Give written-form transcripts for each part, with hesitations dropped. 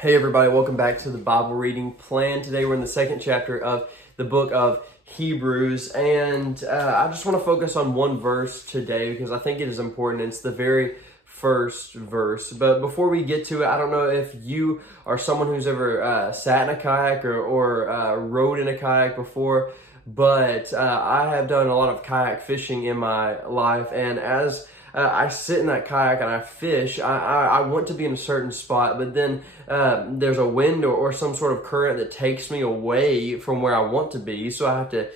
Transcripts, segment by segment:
Hey everybody, welcome back to the Bible reading plan. Today we're in the second chapter of the book of Hebrews, and I just want to focus on one verse today because I think it is important. It's the very first verse. But before we get to it, I don't know if you are someone who's ever sat in a kayak or rode in a kayak before, but I have done a lot of kayak fishing in my life, and as I sit in that kayak and I fish, I want to be in a certain spot, but then there's a wind or some sort of current that takes me away from where I want to be. So I have to,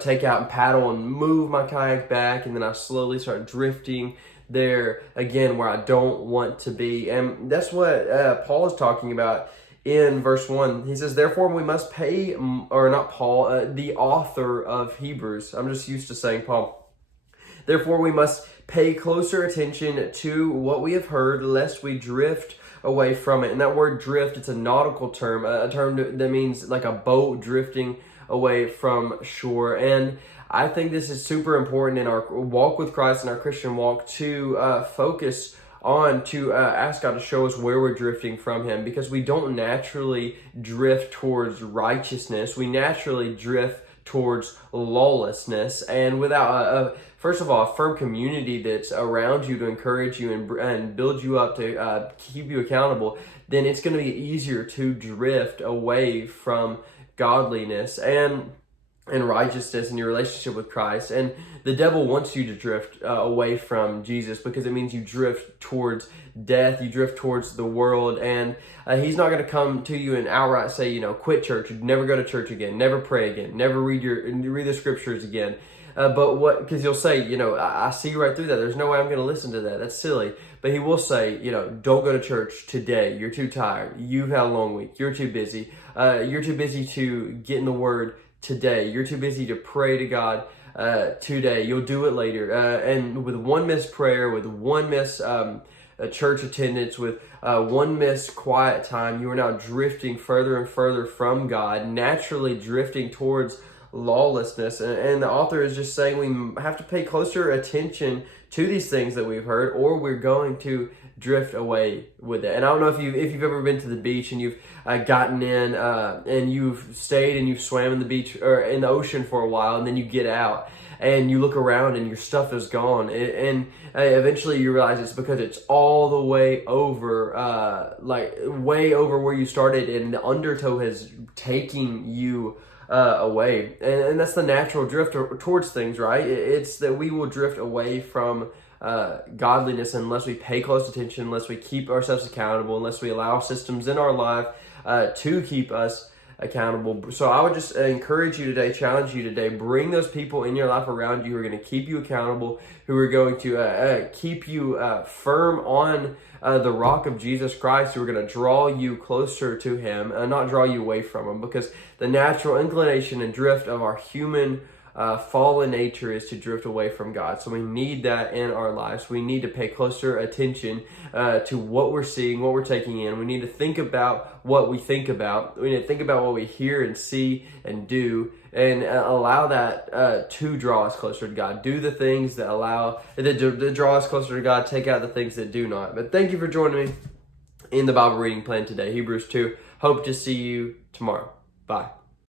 take out and paddle and move my kayak back, and then I slowly start drifting there again where I don't want to be. And that's what Paul is talking about in verse 1. He says, therefore we must pay, or not Paul, the author of Hebrews. I'm just used to saying Paul. Therefore we must pay closer attention to what we have heard, lest we drift away from it. And that word drift, it's a nautical term, a term that means like a boat drifting away from shore. And I think this is super important in our walk with Christ and our Christian walk to focus on, to ask God to show us where we're drifting from Him, because we don't naturally drift towards righteousness. We naturally drift towards lawlessness, and without first of all, a firm community that's around you to encourage you and build you up to keep you accountable, then it's going to be easier to drift away from godliness and righteousness in your relationship with Christ. And the devil wants you to drift away from Jesus, because it means you drift towards death, you drift towards the world, and he's not going to come to you and outright say, quit church, never go to church again, never pray again, never read the scriptures again. Because you'll say, I see right through that. There's no way I'm going to listen to that. That's silly. But he will say, don't go to church today. You're too tired. You've had a long week. You're too busy. You're too busy to get in the Word today. You're too busy to pray to God today. You'll do it later. And with one missed prayer, with one missed church attendance, with one missed quiet time, you are now drifting further and further from God, naturally drifting towards lawlessness. And the author is just saying we have to pay closer attention to these things that we've heard, or we're going to drift away with it. And I don't know if you've ever been to the beach and you've gotten in and you've stayed and you've swam in the beach or in the ocean for a while, and then you get out and you look around and your stuff is gone, and eventually you realize it's because it's all the way over, way over where you started, and the undertow has taken you away. And that's the natural drift towards things, right? It's that we will drift away from godliness unless we pay close attention, unless we keep ourselves accountable, unless we allow systems in our life to keep us accountable. So I would just encourage you today, challenge you today, bring those people in your life around you who are going to keep you accountable, who are going to keep you firm on the rock of Jesus Christ, who are going to draw you closer to Him and not draw you away from Him, because the natural inclination and drift of our human fallen nature is to drift away from God. So we need that in our lives. We need to pay closer attention to what we're seeing, what we're taking in. We need to think about what we think about. We need to think about what we hear and see and do, and allow that to draw us closer to God. Do the things that draw us closer to God. Take out the things that do not. But thank you for joining me in the Bible reading plan today, Hebrews 2. Hope to see you tomorrow. Bye.